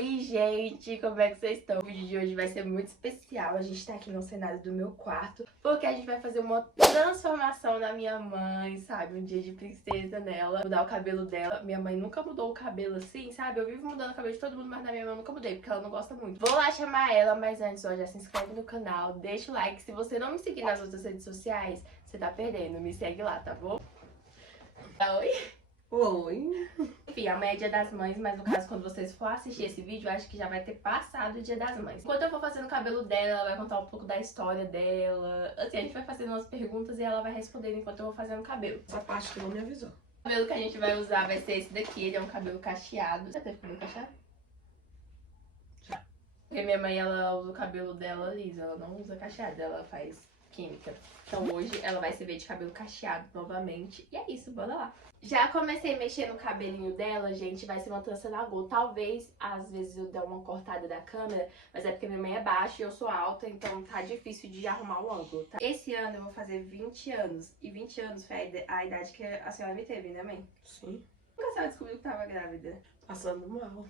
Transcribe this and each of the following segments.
Oi, gente, como é que vocês estão? O vídeo de hoje vai ser muito especial. A gente tá aqui no cenário do meu quarto, porque a gente vai fazer uma transformação na minha mãe, sabe? Um dia de princesa nela, mudar o cabelo dela. Minha mãe nunca mudou o cabelo assim, sabe? Eu vivo mudando o cabelo de todo mundo, mas na minha mãe eu nunca mudei, porque ela não gosta muito. Vou lá chamar ela, mas antes, ó, já se inscreve no canal, deixa o like. Se você não me seguir nas outras redes sociais, você tá perdendo. Me segue lá, tá bom? Oi? Oi. Enfim, amanhã é Dia das Mães, mas no caso, quando vocês for assistir esse vídeo, eu acho que já vai ter passado o Dia das Mães. Enquanto eu for fazendo o cabelo dela, ela vai contar um pouco da história dela. Assim, a gente vai fazendo umas perguntas e ela vai respondendo enquanto eu vou fazendo o cabelo. Essa parte que não me avisou. O cabelo que a gente vai usar vai ser esse daqui, ele é um cabelo cacheado. Já teve cabelo cacheado? Já. Porque minha mãe, ela usa o cabelo dela liso, ela não usa cacheado, ela faz química. Então hoje ela vai se ver de cabelo cacheado novamente. E é isso, bora lá. Já comecei a mexer no cabelinho dela, gente, vai ser uma trança na Gol. Talvez, às vezes, eu dê uma cortada da câmera, mas é porque minha mãe é baixa e eu sou alta, então tá difícil de arrumar o ângulo, tá? Esse ano eu vou fazer 20 anos, e 20 anos foi a idade que a senhora me teve, né, mãe? Sim. Nunca a senhora descobriu que tava grávida? Passando mal.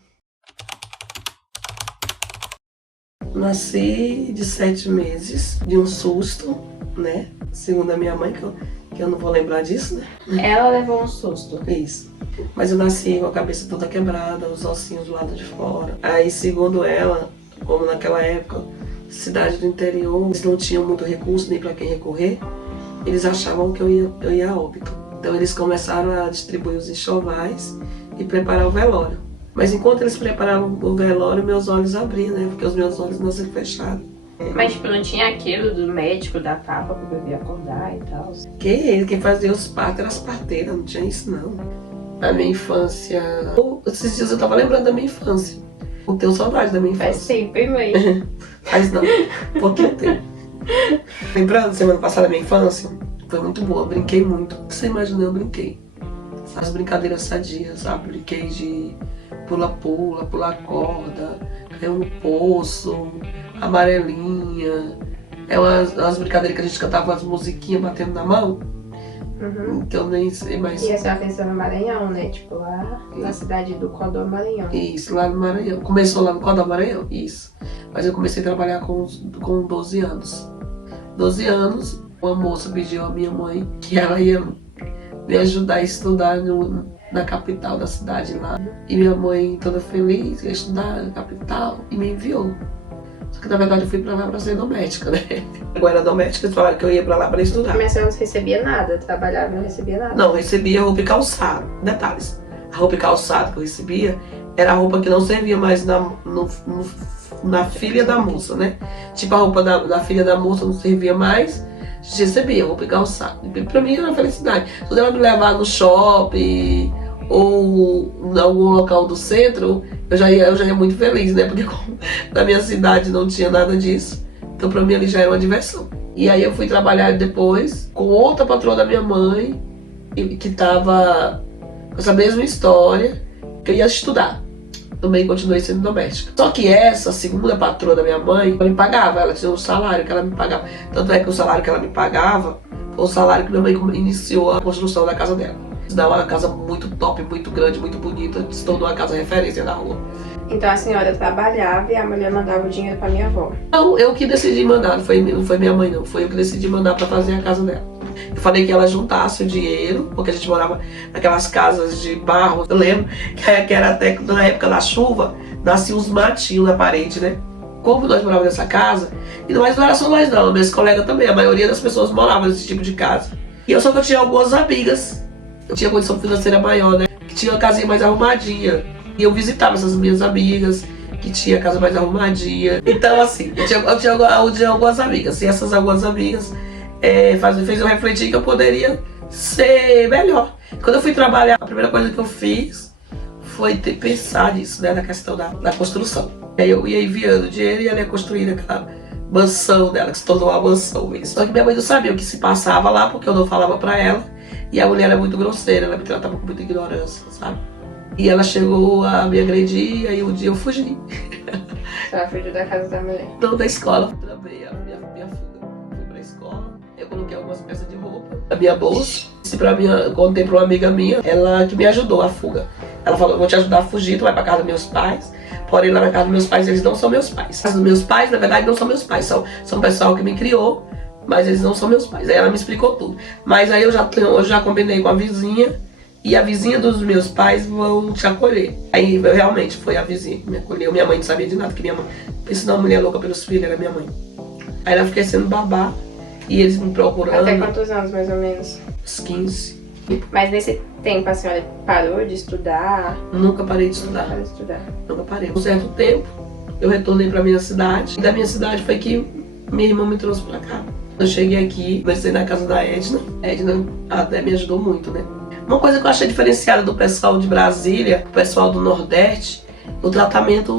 Nasci de 7 meses, de um susto, né? Segundo a minha mãe, que eu não vou lembrar disso, né? Ela levou um susto. Isso. Mas eu nasci com a cabeça toda quebrada, os ossinhos do lado de fora. Aí, segundo ela, como naquela época, cidade do interior, eles não tinham muito recurso nem para quem recorrer, eles achavam que eu ia a óbito. Então eles começaram a distribuir os enxovais e preparar o velório. Mas enquanto eles preparavam o velório, meus olhos abriam, né? Porque os meus olhos não se fecharam. Mas, tipo, não tinha aquilo do médico da tapa pro bebê acordar e tal? Quem fazia os partos eram as parteiras, não tinha isso não. A minha infância... Esses dias eu tava lembrando da minha infância. Não tenho saudade da minha infância. Faz tempo, hein, mãe? Mas não, pouquinho tempo. Lembrando, semana passada, a minha infância foi muito boa, eu brinquei muito. Você imagina, eu brinquei. As brincadeiras sadias, sabe? Brinquei de pula-pula, pular corda, caiu no poço, amarelinha. É umas brincadeiras que a gente cantava as musiquinhas batendo na mão. Uhum. Que eu nem sei mais. E a senhora pensou no Maranhão, né? Tipo, lá na cidade do Codó Maranhão. Isso, lá no Maranhão. Começou lá no Codó Maranhão? Isso. Mas eu comecei a trabalhar com 12 anos. 12 anos, uma moça pediu à minha mãe que ela ia me ajudar a estudar na capital da cidade lá. E minha mãe, toda feliz, ia estudar na capital e me enviou. Só que na verdade eu fui pra lá pra ser doméstica, né? Eu era doméstica, eles falaram que eu ia pra lá pra estudar. Mas você não recebia nada, trabalhava e não recebia nada? Não, eu recebia roupa e calçado. Detalhes, a roupa e calçado que eu recebia era a roupa que não servia mais na filha da moça, né? Tipo, a roupa da filha da moça não servia mais, a gente recebia roupa e calçado. E pra mim era uma felicidade. Quando ela me levar no shopping ou em algum local do centro, eu já ia muito feliz, né? Porque na minha cidade não tinha nada disso. Então pra mim ali já era uma diversão. E aí eu fui trabalhar depois com outra patroa da minha mãe, que tava com essa mesma história, que eu ia estudar. Também continuei sendo doméstica. Só que essa segunda patroa da minha mãe, ela me pagava, ela tinha um salário que ela me pagava. Tanto é que o salário que ela me pagava foi o salário que minha mãe iniciou a construção da casa dela. Dá uma casa muito top, muito grande, muito bonita, se tornou uma casa referência na rua. Então a senhora trabalhava e a mulher mandava o dinheiro pra minha avó? Não, eu que decidi mandar, não foi minha mãe não, foi eu que decidi mandar pra fazer a casa dela. Eu falei que ela juntasse o dinheiro, porque a gente morava naquelas casas de barro, eu lembro que era até na época da chuva, nasciam uns matinhos na parede, né? Como nós morávamos nessa casa, e não era só nós não, meus colegas também, a maioria das pessoas moravam nesse tipo de casa. E eu só que eu tinha algumas amigas, eu tinha condição financeira maior, né? Que tinha uma casinha mais arrumadinha. E eu visitava essas minhas amigas, que tinha a casa mais arrumadinha. Então, assim, eu tinha algumas amigas. E essas algumas amigas fez eu refletir que eu poderia ser melhor. Quando eu fui trabalhar, a primeira coisa que eu fiz foi pensar nisso, né? Na questão da construção. Aí eu ia enviando dinheiro e ela ia construir aquela mansão dela, que se tornou uma mansão mesmo. Só que minha mãe não sabia o que se passava lá, porque eu não falava pra ela. E a mulher era muito grosseira, ela me tratava com muita ignorância, sabe? E ela chegou a me agredir, aí um dia eu fugi. Ela fugiu da casa da mulher? Não, da escola. Eu travei a minha fuga. Fui pra escola, eu coloquei algumas peças de roupa na minha bolsa. Contei pra uma amiga minha, ela que me ajudou a fuga. Ela falou, eu vou te ajudar a fugir, tu vai pra casa dos meus pais. Porém, lá na casa dos meus pais, eles não são meus pais. Os meus pais, na verdade, não são meus pais. São o pessoal que me criou, mas eles não são meus pais. Aí ela me explicou tudo. Mas aí eu já combinei com a vizinha. E a vizinha dos meus pais vão te acolher. Aí realmente foi a vizinha que me acolheu. Minha mãe não sabia de nada, que minha mãe... Pensa numa mulher louca pelos filhos, era minha mãe. Aí ela fiquei sendo babá. E eles me procurando. Até quantos anos, mais ou menos? Uns 15. Mas nesse tempo a senhora parou de estudar? Nunca parei de estudar. Parou de estudar. Nunca parei. Um certo tempo, eu retornei pra minha cidade. E da minha cidade foi que minha irmã me trouxe pra cá. Eu cheguei aqui, comecei na casa da Edna. A Edna até me ajudou muito, né? Uma coisa que eu achei diferenciada do pessoal de Brasília, do pessoal do Nordeste, o tratamento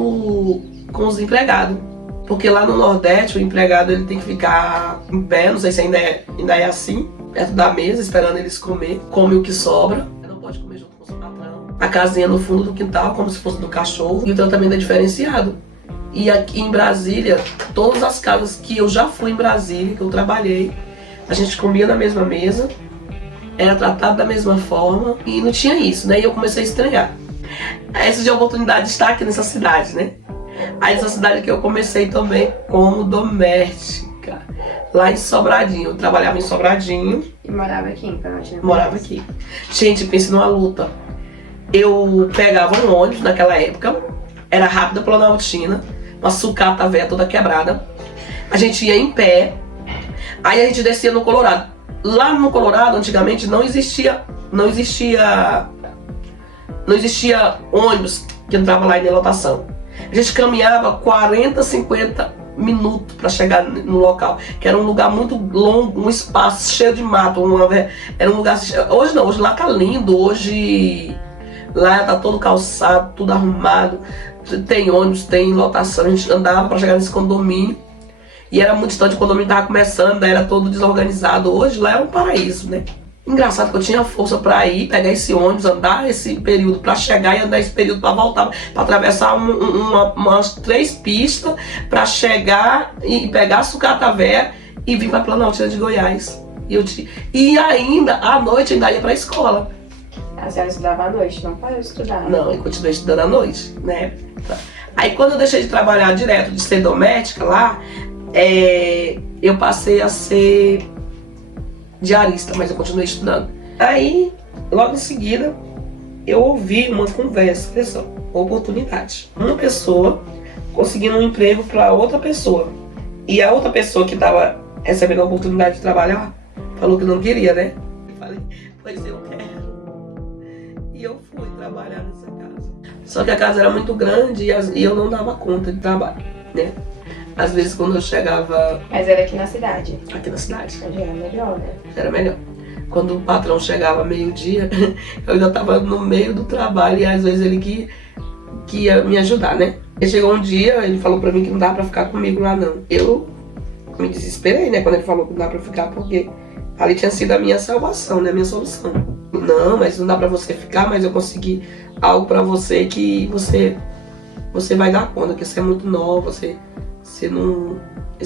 com os empregados. Porque lá no Nordeste, o empregado ele tem que ficar em pé, não sei se ainda é assim, perto da mesa, esperando eles comer. Come o que sobra. Não pode comer junto com o seu patrão. A casinha no fundo do quintal, como se fosse do cachorro. E o tratamento é diferenciado. E aqui em Brasília, todas as casas que eu já fui em Brasília, que eu trabalhei, a gente comia na mesma mesa, era tratado da mesma forma e não tinha isso, né? E eu comecei a estranhar. Essa de oportunidade de estar aqui nessa cidade, né? Aí nessa cidade que eu comecei também como doméstica, lá em Sobradinho. Eu trabalhava em Sobradinho. E morava aqui em Planaltina? Morava aqui. Gente, pense numa luta. Eu pegava um ônibus naquela época, era rápida Planaltina, uma sucata velha toda quebrada. A gente ia em pé, aí a gente descia no Colorado. Lá no Colorado, antigamente, não existia ônibus que entrava lá em lotação. A gente caminhava 40, 50 minutos para chegar no local, que era um lugar muito longo, um espaço cheio de mato. Era um lugar... Hoje não, hoje lá tá lindo, hoje lá tá todo calçado, tudo arrumado. Tem ônibus, tem lotação, a gente andava para chegar nesse condomínio. E era muito distante, o condomínio estava começando, era todo desorganizado. Hoje lá é um paraíso, né? Engraçado que eu tinha força para ir, pegar esse ônibus, andar esse período para chegar e andar esse período para voltar, para atravessar umas 3 pistas para chegar e pegar a sucata véia e vir para Planaltina de Goiás. E ainda, à noite, ainda ia para a escola. A senhora estudava à noite, não parou de estudar? Não, eu continuei estudando à noite, né? Aí quando eu deixei de trabalhar direto, de ser doméstica lá, eu passei a ser diarista, mas eu continuei estudando. Aí, logo em seguida, eu ouvi uma conversa, olha só, oportunidade. Uma pessoa conseguindo um emprego para outra pessoa. E a outra pessoa que estava recebendo a oportunidade de trabalhar, falou que não queria, né? Eu falei, pois eu quero. E eu fui trabalhar nessa casa. Só que a casa era muito grande e eu não dava conta de trabalho, né? Às vezes quando eu chegava... Mas era aqui na cidade? Aqui na cidade. Onde era melhor, né? Era melhor. Quando o patrão chegava meio-dia, eu ainda estava no meio do trabalho e às vezes ele que ia me ajudar, né? Ele chegou um dia, ele falou pra mim que não dava pra ficar comigo lá não. Eu me desesperei, né? Quando ele falou que não dava pra ficar, porque ali tinha sido a minha salvação, né? A minha solução. Não, mas não dá pra você ficar, mas eu consegui algo pra você que você vai dar conta, que você é muito nova, esse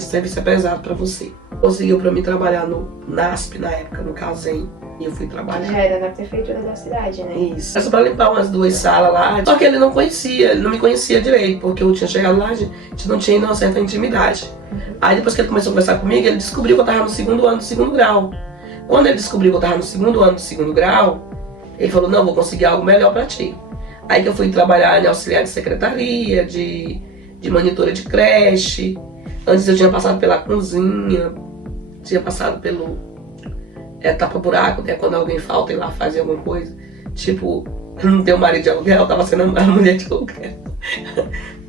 serviço é pesado pra você. Conseguiu pra mim trabalhar no NASP na época, no Casem, e eu fui trabalhar. Já era na prefeitura da cidade, né? Isso. Era só pra limpar umas 2 salas lá. Só que ele não me conhecia direito, porque eu tinha chegado lá, a gente não tinha ainda uma certa intimidade. Aí depois que ele começou a conversar comigo, ele descobriu que eu tava no 2º ano do 2º grau. Quando ele descobriu que eu tava no 2º ano do 2º grau, ele falou, não, vou conseguir algo melhor pra ti. Aí que eu fui trabalhar em auxiliar de secretaria, de monitora de creche. Antes eu tinha passado pela cozinha, tinha passado pelo tapa-buraco, né? Quando alguém falta e lá fazer alguma coisa. Tipo, não ter um marido de aluguel, eu tava sendo a mulher de aluguel.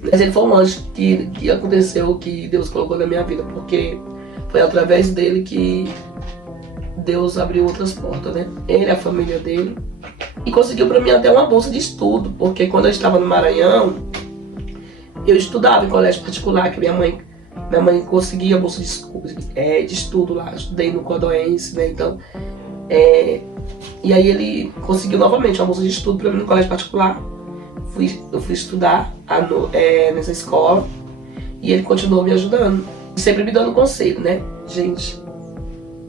Mas ele foi um anjo que aconteceu, que Deus colocou na minha vida, porque foi através dele que Deus abriu outras portas, né? Ele, a família dele. E conseguiu pra mim até uma bolsa de estudo, porque quando eu estava no Maranhão, eu estudava em colégio particular, que minha mãe conseguia bolsa de estudo lá. Eu estudei no Cordoense, né? Então, e aí ele conseguiu novamente uma bolsa de estudo pra mim no colégio particular. Eu fui estudar nessa escola e ele continuou me ajudando. Sempre me dando conselho, né? Gente,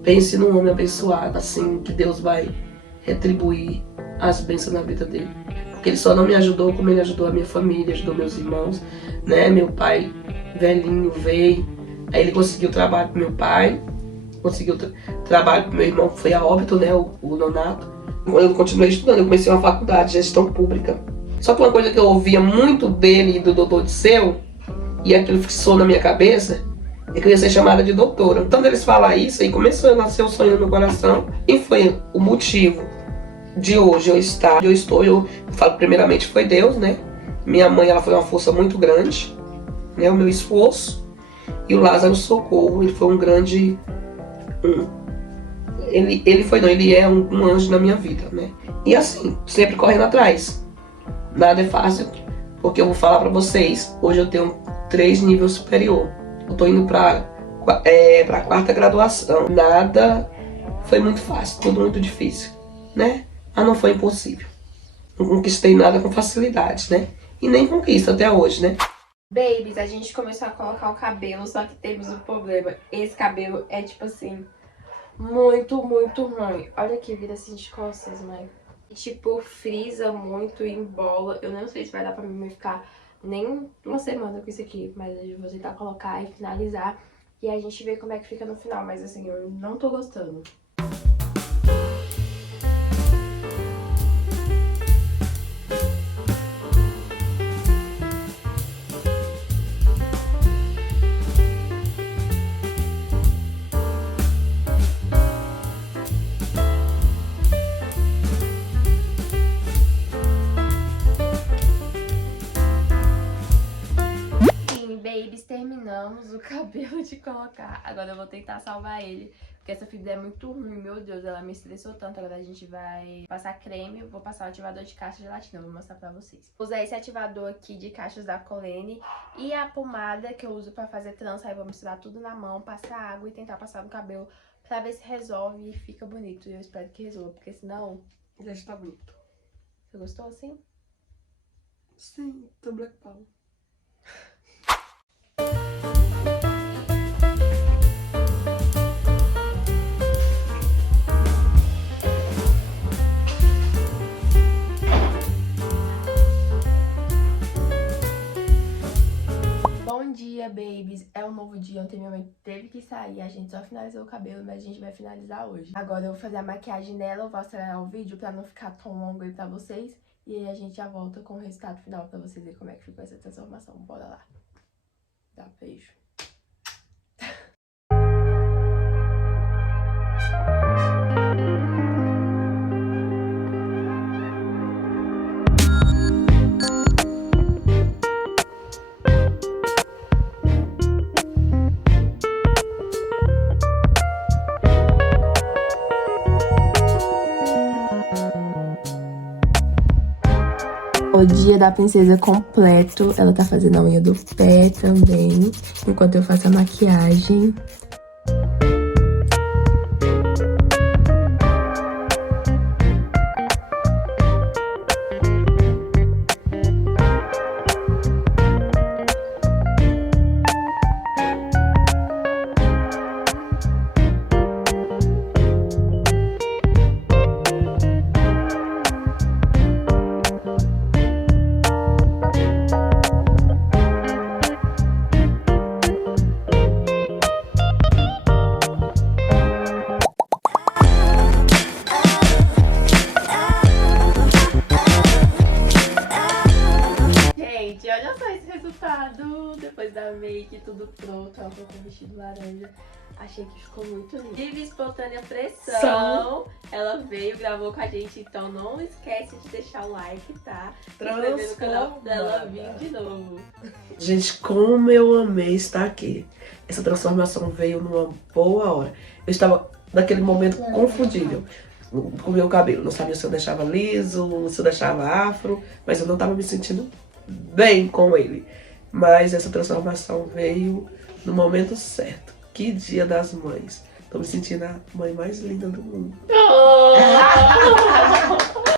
pense num homem abençoado, assim, que Deus vai retribuir as bênçãos na vida dele. Porque ele só não me ajudou como ele ajudou a minha família, ajudou meus irmãos, né? Meu pai, velhinho, veio. Aí ele conseguiu trabalho pro meu pai, conseguiu trabalho pro meu irmão, que foi a óbito, né? O Nonato. Eu continuei estudando, eu comecei uma faculdade de gestão pública. Só que uma coisa que eu ouvia muito dele e do doutor Disseu, e aquilo fixou na minha cabeça, é que eu ia ser chamada de doutora. Então, eles falar isso, aí começou a nascer o sonho no meu coração. E foi o motivo de hoje eu estar, onde eu estou. Eu falo, primeiramente, foi Deus, né? Minha mãe, ela foi uma força muito grande, né? O meu esforço. E o Lázaro Socorro, ele foi um grande... Ele é um anjo na minha vida, né? E assim, sempre correndo atrás. Nada é fácil, porque eu vou falar pra vocês, hoje eu tenho 3 níveis superior. Eu tô indo pra 4ª graduação. Nada foi muito fácil, tudo muito difícil, né? Mas não foi impossível. Não conquistei nada com facilidade, né? E nem conquisto até hoje, né? Babies, a gente começou a colocar o cabelo, só que temos um problema. Esse cabelo é tipo assim, muito, muito ruim. Olha aqui, vira assim de costas, mãe. Tipo, frisa muito e embola. Eu não sei se vai dar pra mim ficar nem uma semana com isso aqui, mas eu vou tentar colocar e finalizar. E a gente vê como é que fica no final, mas assim, eu não tô gostando. Babies, terminamos o cabelo de colocar. Agora eu vou tentar salvar ele, porque essa fibra é muito ruim, meu Deus, ela me estressou tanto. Agora a gente vai passar creme, vou passar o ativador de caixa de gelatina, vou mostrar pra vocês. Usei esse ativador aqui de cachos da Colene e a pomada que eu uso pra fazer trança. Aí vou misturar tudo na mão, passar água e tentar passar no cabelo pra ver se resolve e fica bonito. E eu espero que resolva, porque senão... Já está bonito. Você gostou assim? Sim, tô Black Power. Bom dia, babies! É um novo dia. Ontem minha mãe teve que sair. A gente só finalizou o cabelo, mas a gente vai finalizar hoje. Agora eu vou fazer a maquiagem nela. Eu vou acelerar o vídeo pra não ficar tão longo aí pra vocês. E aí a gente já volta com o resultado final pra vocês verem como é que ficou essa transformação. Bora lá. Dá um beijo. O dia da princesa completo. Ela tá fazendo a unha do pé também, enquanto eu faço a maquiagem. Gente, olha só esse resultado. Depois da make, tudo pronto. Ela colocou o vestido laranja. Achei que ficou muito lindo. Vive espontânea pressão. Ela veio, gravou com a gente. Então não esquece de deixar o like, tá? Se inscrever no canal dela vir de novo. Gente, como eu amei estar aqui. Essa transformação veio numa boa hora. Eu estava naquele momento confundível com o meu cabelo. Não sabia se eu deixava liso, se eu deixava afro, mas eu não estava me sentindo bem com ele. Mas essa transformação veio no momento certo. Que dia das mães. Tô me sentindo a mãe mais linda do mundo.